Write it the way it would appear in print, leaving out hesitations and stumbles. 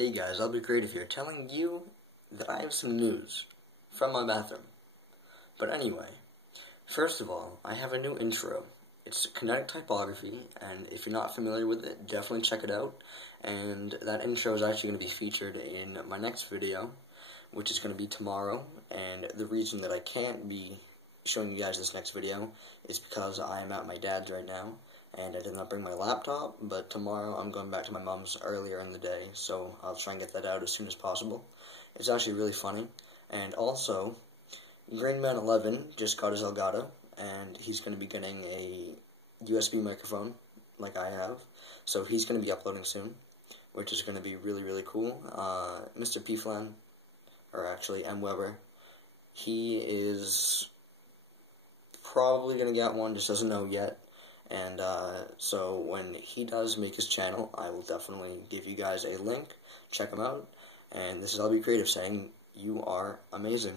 Hey guys, I'll be creative here, telling you that I have some news from my bathroom. But anyway, first of all, I have a new intro. It's kinetic typography, and if you're not familiar with it, definitely check it out. And that intro is actually going to be featured in my next video, which is going to be tomorrow. And the reason that I can't be showing you guys this next video is because I am at my dad's right now, and I did not bring my laptop, but tomorrow I'm going back to my mom's earlier in the day, so I'll try and get that out as soon as possible. It's actually really funny. And also, Green Man 11 just got his Elgato, and he's going to be getting a USB microphone, like I have, so he's going to be uploading soon, which is going to be really, really cool. Mr. P-Flan, or actually M. Weber, he is probably going to get one, just doesn't know yet. And so when he does make his channel, I will definitely give you guys a link. Check him out. And this is I'll Be Creative saying, you are amazing.